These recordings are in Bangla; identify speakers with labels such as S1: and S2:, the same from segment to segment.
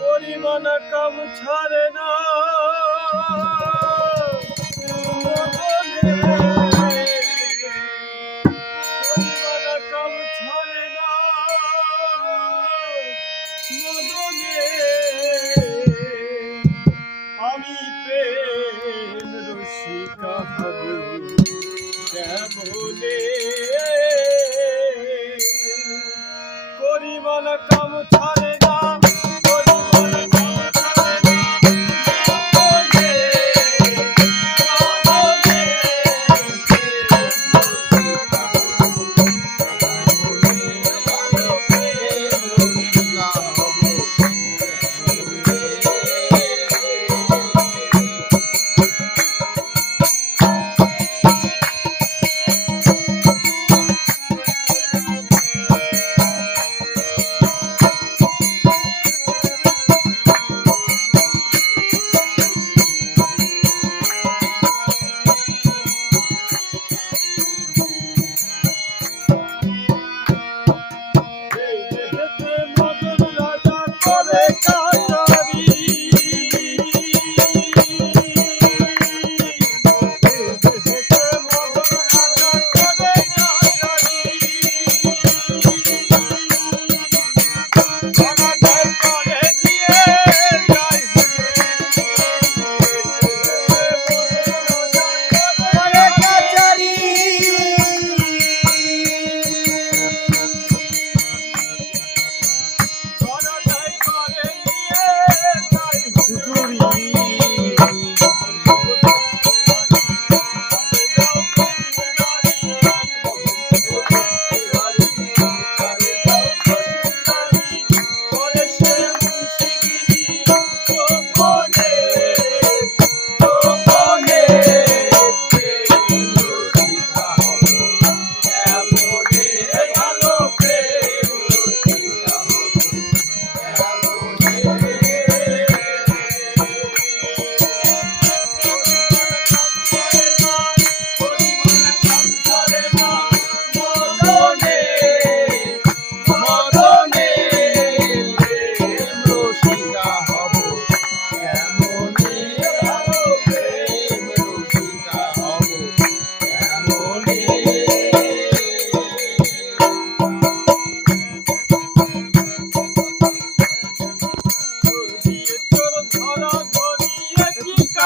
S1: পরিমাণ কাম ছাড়ে না। me.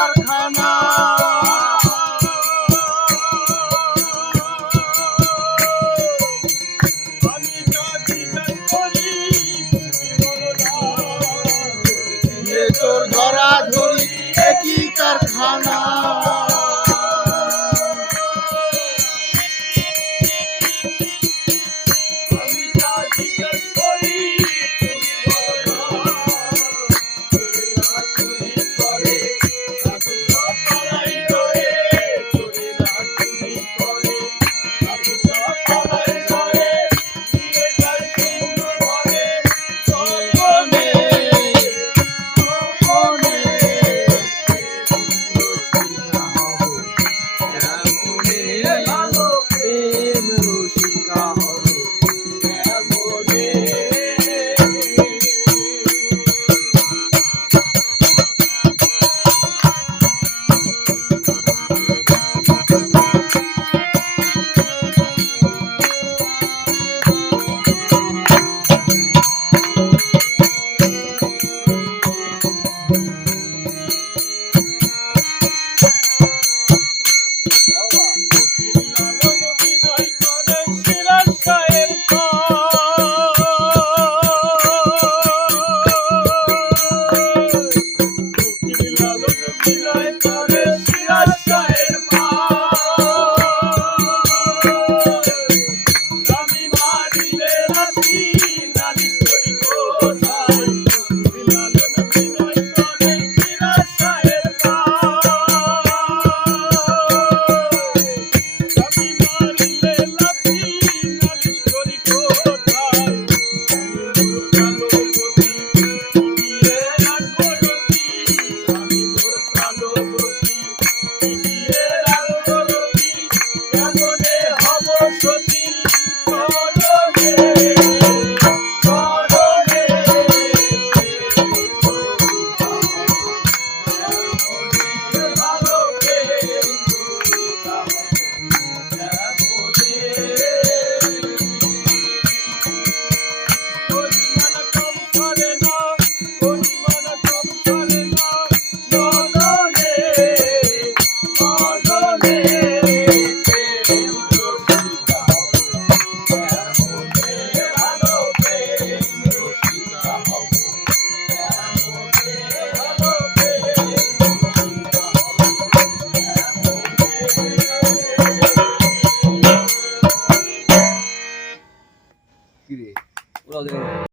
S1: কারখানা। তোর ধরা ধরি একই
S2: কারখানা।